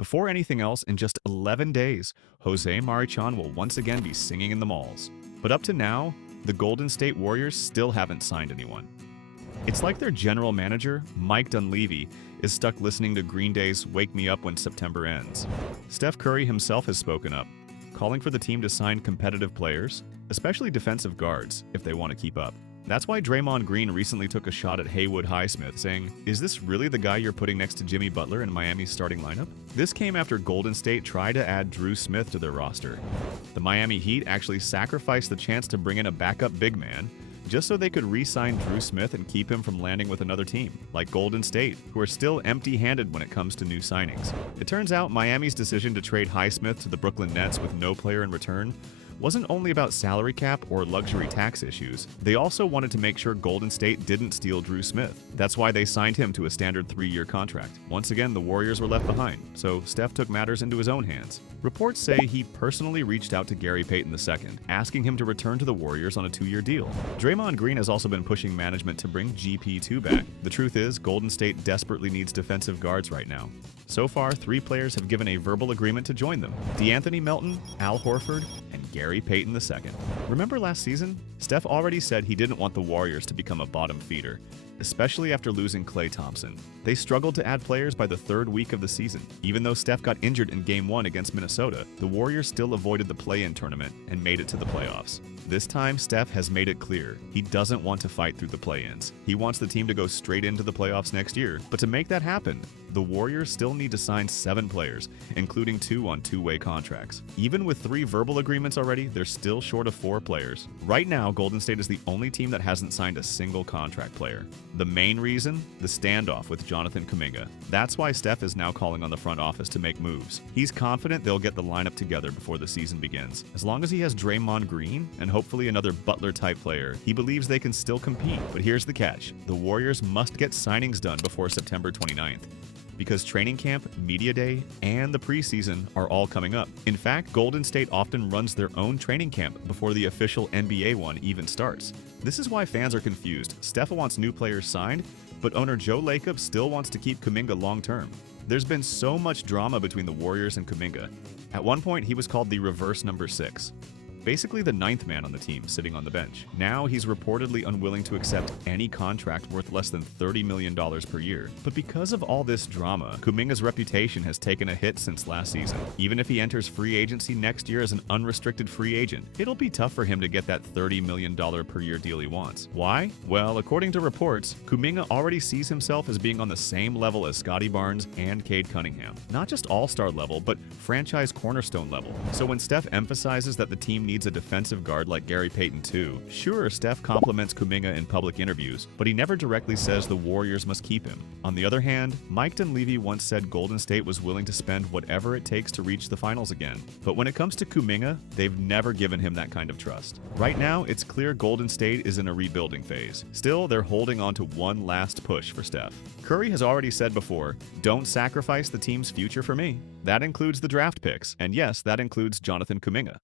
Before anything else, in just 11 days, Jose Marichan will once again be singing in the malls. But up to now, the Golden State Warriors still haven't signed anyone. It's like their general manager, Mike Dunleavy, is stuck listening to Green Day's Wake Me Up When September Ends. Steph Curry himself has spoken up, calling for the team to sign competitive players, especially defensive guards, if they want to keep up. That's why Draymond Green recently took a shot at Haywood Highsmith, saying, "Is this really the guy you're putting next to Jimmy Butler in Miami's starting lineup?" This came after Golden State tried to add Drew Smith to their roster. The Miami Heat actually sacrificed the chance to bring in a backup big man, just so they could re-sign Drew Smith and keep him from landing with another team, like Golden State, who are still empty-handed when it comes to new signings. It turns out Miami's decision to trade Highsmith to the Brooklyn Nets with no player in return wasn't only about salary cap or luxury tax issues. They also wanted to make sure Golden State didn't steal Drew Smith. That's why they signed him to a standard 3-year contract. Once again, the Warriors were left behind, so Steph took matters into his own hands. Reports say he personally reached out to Gary Payton II, asking him to return to the Warriors on a 2-year deal. Draymond Green has also been pushing management to bring GP2 back. The truth is, Golden State desperately needs defensive guards right now. So far, 3 players have given a verbal agreement to join them: DeAnthony Melton, Al Horford, and Gary Payton II. Remember last season? Steph already said he didn't want the Warriors to become a bottom feeder, especially after losing Klay Thompson. They struggled to add players by the 3rd week of the season. Even though Steph got injured in Game 1 against Minnesota, the Warriors still avoided the play-in tournament and made it to the playoffs. This time, Steph has made it clear he doesn't want to fight through the play-ins. He wants the team to go straight into the playoffs next year. But to make that happen, the Warriors still need to sign 7 players, including 2 on 2-way contracts. Even with 3 verbal agreements already, they're still short of 4 players. Right now, Golden State is the only team that hasn't signed a single contract player. The main reason? The standoff with Jonathan Kuminga. That's why Steph is now calling on the front office to make moves. He's confident they'll get the lineup together before the season begins. As long as he has Draymond Green and hopefully another Butler-type player, he believes they can still compete. But here's the catch: the Warriors must get signings done before September 29th. Because training camp, media day, and the preseason are all coming up. In fact, Golden State often runs their own training camp before the official NBA one even starts. This is why fans are confused. Steph wants new players signed, but owner Joe Lacob still wants to keep Kuminga long-term. There's been so much drama between the Warriors and Kuminga. At one point, he was called the reverse number 6. Basically the 9th man on the team, sitting on the bench. Now he's reportedly unwilling to accept any contract worth less than $30 million per year. But because of all this drama, Kuminga's reputation has taken a hit since last season. Even if he enters free agency next year as an unrestricted free agent, it'll be tough for him to get that $30 million per year deal he wants. Why? Well, according to reports, Kuminga already sees himself as being on the same level as Scottie Barnes and Cade Cunningham. Not just all-star level, but franchise cornerstone level. So when Steph emphasizes that the team needs a defensive guard like Gary Payton II, sure, Steph compliments Kuminga in public interviews, but he never directly says the Warriors must keep him. On the other hand, Mike Dunleavy once said Golden State was willing to spend whatever it takes to reach the finals again. But when it comes to Kuminga, they've never given him that kind of trust. Right now, it's clear Golden State is in a rebuilding phase. Still, they're holding on to one last push for Steph. Curry has already said before, "Don't sacrifice the team's future for me." That includes the draft picks, and yes, that includes Jonathan Kuminga.